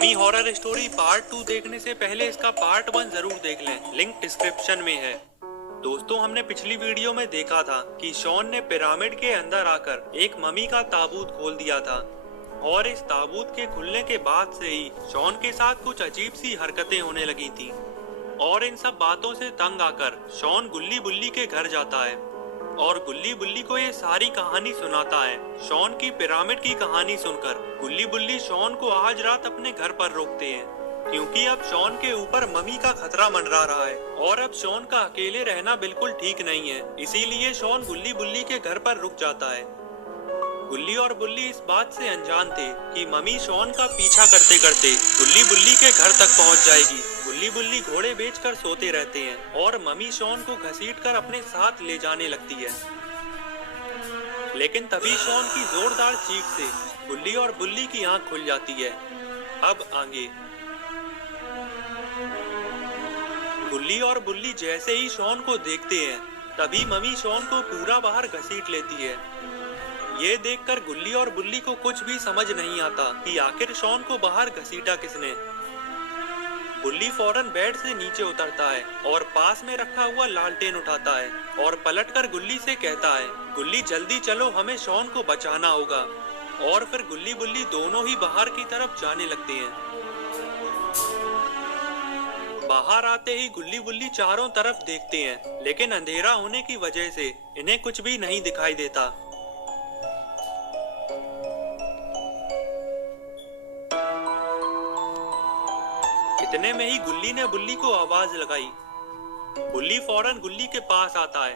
Mummy horror story part 2 देखने से पहले इसका पार्ट 1 जरूर देख लें, लिंक डिस्क्रिप्शन में है। दोस्तों, हमने पिछली वीडियो में देखा था कि शॉन ने पिरामिड के अंदर आकर एक मम्मी का ताबूत खोल दिया था और इस ताबूत के खुलने के बाद से ही शॉन के साथ कुछ अजीब सी हरकतें होने लगी थी। और इन सब बातों से तंग आकर शॉन गुल्ली बुल्ली के घर जाता है और गुल्ली बुल्ली को ये सारी कहानी सुनाता है। शॉन की पिरामिड की कहानी सुनकर गुल्ली बुल्ली शॉन को आज रात अपने घर पर रोकते हैं, क्योंकि अब शॉन के ऊपर मम्मी का खतरा मंडरा रहा है और अब शॉन का अकेले रहना बिल्कुल ठीक नहीं है। इसीलिए शॉन गुल्ली बुल्ली के घर पर रुक जाता है। गुल्ली और बुल्ली इस बात से अनजान थे कि मम्मी शॉन का पीछा करते करते गुल्ली बुल्ली के घर तक पहुंच जाएगी। गुल्ली बुल्ली घोड़े बेचकर सोते रहते हैं और मम्मी शॉन को घसीटकर अपने साथ ले जाने लगती है। लेकिन तभी शॉन की जोरदार चीख से गुल्ली और बुल्ली की आंख खुल जाती है। अब आगे गुल्ली और बुल्ली जैसे ही शॉन को देखते हैं, तभी मम्मी शॉन को पूरा बाहर घसीट लेती है। ये देखकर गुल्ली और बुल्ली को कुछ भी समझ नहीं आता कि आखिर शॉन को बाहर घसीटा किसने। बुल्ली फौरन बेड से नीचे उतरता है और पास में रखा हुआ लालटेन उठाता है और पलटकर गुल्ली से कहता है, गुल्ली जल्दी चलो, हमें शॉन को बचाना होगा। और फिर गुल्ली बुल्ली दोनों ही बाहर की तरफ जाने लगते हैं। बाहर आते ही गुल्ली बुल्ली चारों तरफ देखते हैं, लेकिन अंधेरा होने की वजह से इन्हें कुछ भी नहीं दिखाई देता। इतने में ही गुल्ली ने बुल्ली को आवाज लगाई। बुल्ली फौरन गुल्ली के पास आता है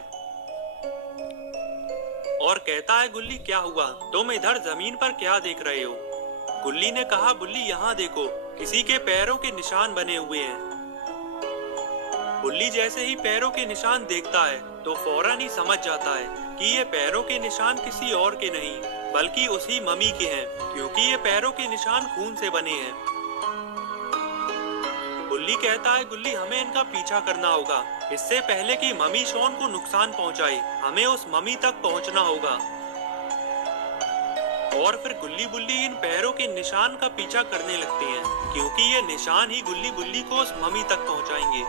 और कहता है, गुल्ली क्या हुआ, तुम इधर जमीन पर क्या देख रहे हो? गुल्ली ने कहा, बुल्ली यहाँ देखो, किसी के पैरों के निशान बने हुए हैं। बुल्ली जैसे ही पैरों के निशान देखता है तो फौरन ही समझ जाता है कि ये पैरों के निशान किसी और के नहीं बल्कि उसी मम्मी के हैं, क्योंकि ये पैरों के निशान खून से बने हैं। बुल्ली कहता है, गुल्ली हमें इनका पीछा करना होगा, इससे पहले कि मम्मी शॉन को नुकसान पहुंचाए। हमें उस मम्मी तक पहुंचना होगा। और फिर गुल्ली बुल्ली इन पैरों के निशान का पीछा करने लगते हैं, क्योंकि ये निशान ही गुल्ली बुल्ली को उस मम्मी तक पहुंचाएंगे।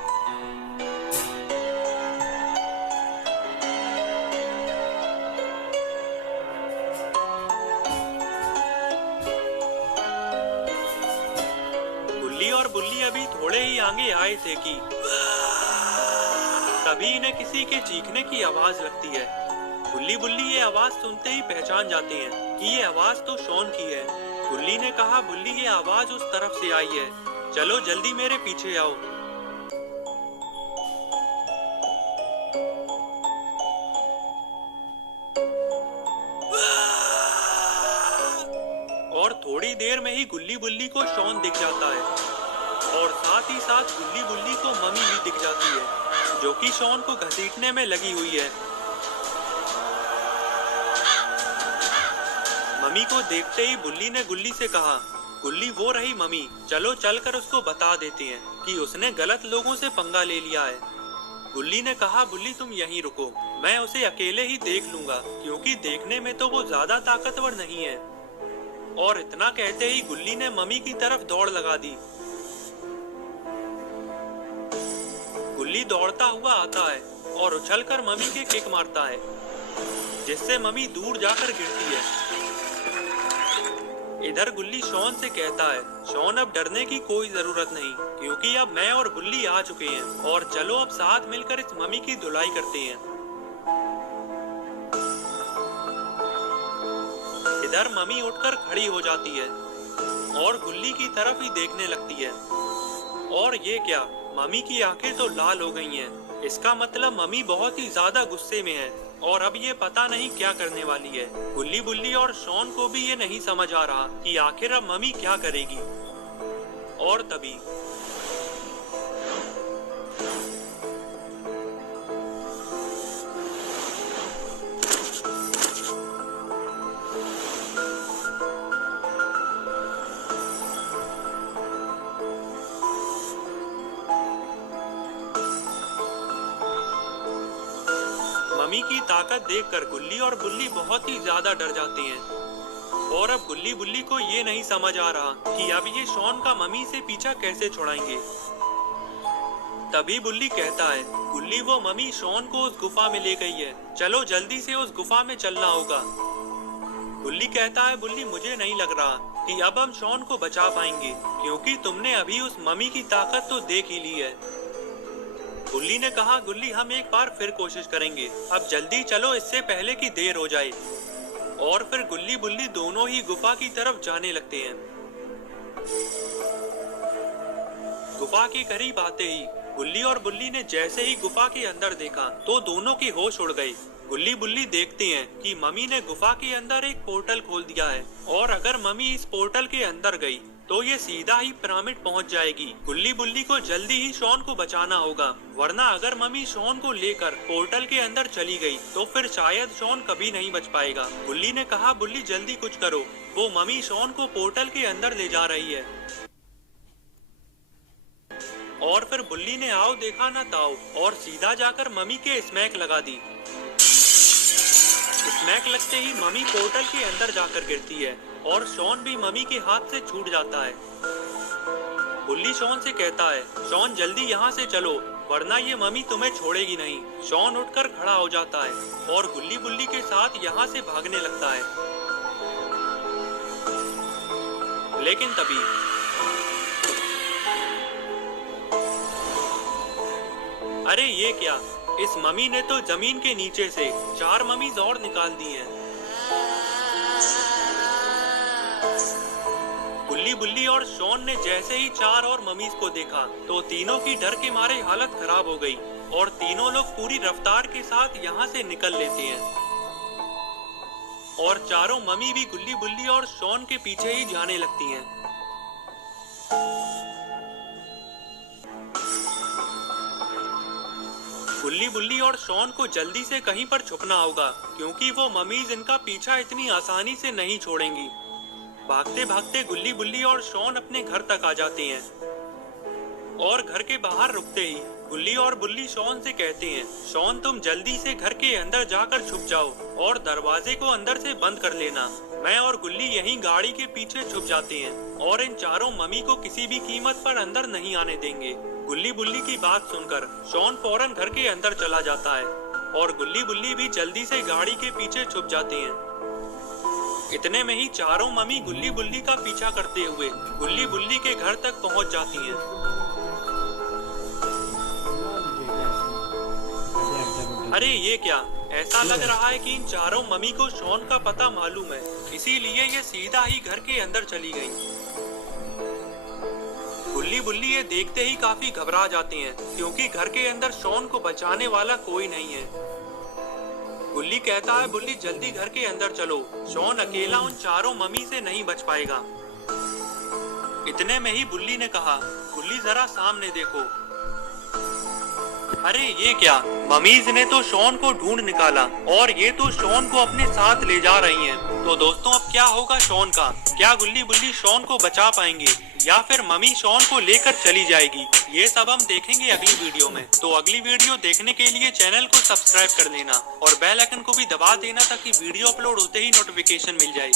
गुल्ली और बुल्ली अभी थोड़े ही आगे आए थे कि तभी इन्हें किसी के चीखने की आवाज लगती है। गुल्ली बुल्ली ये आवाज सुनते ही पहचान जाते हैं कि ये आवाज तो शॉन की है। गुल्ली ने कहा, बुल्ली ये आवाज उस तरफ से आई है, चलो जल्दी मेरे पीछे आओ। और थोड़ी देर में ही गुल्ली बुल्ली को शॉन दिख जाता है और साथ ही साथ गुल्ली बुल्ली को मम्मी भी दिख जाती है, जो कि शॉन को घसीटने में लगी हुई है। मम्मी को देखते ही बुल्ली ने गुल्ली से कहा, गुल्ली वो रही मम्मी, चलो चलकर उसको बता देते हैं कि उसने गलत लोगों से पंगा ले लिया है। गुल्ली ने कहा, बुल्ली तुम यहीं रुको, मैं उसे अकेले ही देख लूंगा, क्योंकि देखने में तो वो ज्यादा ताकतवर नहीं है। और इतना कहते ही गुल्ली ने मम्मी की तरफ दौड़ लगा दी। गुल्ली दौड़ता हुआ आता है और उछलकर मम्मी के किक मारता है, जिससे मम्मी दूर जाकर गिरती है। इधर गुल्ली शॉन से कहता है, शॉन अब डरने की कोई जरूरत नहीं, क्योंकि अब मैं और बुल्ली आ चुके हैं और चलो अब साथ मिलकर इस मम्मी की धुलाई करते हैं। इधर मम्मी उठकर खड़ी हो जाती है और गुल्ली की तरफ ही देखने लगती है। और ये क्या, मम्मी की आंखें तो लाल हो गई हैं। इसका मतलब मम्मी बहुत ही ज्यादा गुस्से में है और अब ये पता नहीं क्या करने वाली है। गुल्ली बुल्ली और शॉन को भी ये नहीं समझ आ रहा कि आखिर अब मम्मी क्या करेगी। और तभी मम्मी की ताकत देखकर गुल्ली और बुल्ली बहुत ही ज्यादा डर जाते हैं और अब गुल्ली बुल्ली को ये नहीं समझ आ रहा कि अब ये शॉन का मम्मी से पीछा कैसे छुड़ाएंगे। तभी बुल्ली कहता है, गुल्ली वो मम्मी शॉन को उस गुफा में ले गई है, चलो जल्दी से उस गुफा में चलना होगा। गुल्ली कहता है, बुल्ली मुझे नहीं लग रहा कि अब हम शॉन को बचा पाएंगे, क्योंकि तुमने अभी उस मम्मी की ताकत तो देख ही ली है। बुल्ली ने कहा, गुल्ली हम एक बार फिर कोशिश करेंगे, अब जल्दी चलो इससे पहले कि देर हो जाए। और फिर गुल्ली बुल्ली दोनों ही गुफा की तरफ जाने लगते हैं। गुफा के करीब आते ही गुल्ली और बुल्ली ने जैसे ही गुफा के अंदर देखा तो दोनों के होश उड़ गए। गुल्ली बुल्ली देखते हैं कि मम्मी ने गुफा के अंदर एक पोर्टल खोल दिया है और अगर मम्मी इस पोर्टल के अंदर गई तो ये सीधा ही पिरामिड पहुंच जाएगी। गुल्ली बुल्ली को जल्दी ही शॉन को बचाना होगा, वरना अगर मम्मी शॉन को लेकर पोर्टल के अंदर चली गई तो फिर शायद शॉन कभी नहीं बच पाएगा। गुल्ली ने कहा, बुल्ली जल्दी कुछ करो, वो मम्मी शॉन को पोर्टल के अंदर ले जा रही है। और फिर बुल्ली ने आओ देखा ना ताओ और सीधा जाकर मम्मी के स्मैक लगा दी। स्मैक लगते ही मम्मी पोर्टल के अंदर जाकर गिरती है और शॉन भी मम्मी के हाथ से छूट जाता है। बुल्ली शॉन से कहता है, शॉन जल्दी यहाँ से चलो, वरना ये मम्मी तुम्हें छोड़ेगी नहीं। शॉन उठकर खड़ा हो जाता है और गुल्ली बुल्ली के साथ यहाँ से भागने लगता है। लेकिन तभी अरे ये क्या, इस मम्मी ने तो जमीन के नीचे से 4 मम्मीज और निकाल दी हैं। गुल्ली बुल्ली और शॉन ने जैसे ही 4 और मम्मीज को देखा तो तीनों की डर के मारे हालत खराब हो गई और तीनों लोग पूरी रफ्तार के साथ यहाँ से निकल लेते हैं। और चारों मम्मी भी गुल्ली बुल्ली और शॉन के पीछे ही जाने लगती हैं। गुल्ली बुल्ली और शॉन को जल्दी से कहीं पर छुपना होगा, क्योंकि वो मम्मीज इनका पीछा इतनी आसानी से नहीं छोड़ेंगी। भागते भागते गुल्ली बुल्ली और शॉन अपने घर तक आ जाते हैं और घर के बाहर रुकते ही गुल्ली और बुल्ली शॉन से कहते हैं, शॉन तुम जल्दी से घर के अंदर जाकर छुप जाओ और दरवाजे को अंदर से बंद कर लेना। मैं और गुल्ली यहीं गाड़ी के पीछे छुप जाते हैं और इन चारों मम्मी को किसी भी कीमत पर अंदर नहीं आने देंगे। गुल्ली बुल्ली की बात सुनकर शॉन फौरन घर के अंदर चला जाता है और गुल्ली बुल्ली भी जल्दी से गाड़ी के पीछे छुप जाते हैं। इतने में ही चारों मम्मी गुल्ली बुल्ली का पीछा करते हुए गुल्ली बुल्ली के घर तक पहुंच जाती हैं। अरे ये क्या, ऐसा लग रहा है कि इन चारों मम्मी को शॉन का पता मालूम है, इसीलिए ये सीधा ही घर के अंदर चली गई। गुल्ली बुल्ली ये देखते ही काफी घबरा जाते हैं, क्योंकि घर के अंदर शॉन को बचाने वाला कोई नहीं है। गुल्ली कहता है, बुल्ली जल्दी घर के अंदर चलो, शॉन अकेला उन चारों मम्मी से नहीं बच पाएगा। इतने में ही बुल्ली ने कहा, गुल्ली जरा सामने देखो। अरे ये क्या, मम्मीज ने तो शॉन को ढूंढ निकाला और ये तो शॉन को अपने साथ ले जा रही हैं। तो दोस्तों अब क्या होगा शॉन का? क्या गुल्ली बुल्ली शॉन को बचा पाएंगे या फिर मम्मी शॉन को लेकर चली जाएगी? ये सब हम देखेंगे अगली वीडियो में। तो अगली वीडियो देखने के लिए चैनल को सब्सक्राइब कर लेना और बेल आइकन को भी दबा देना ताकि वीडियो अपलोड होते ही नोटिफिकेशन मिल जाए।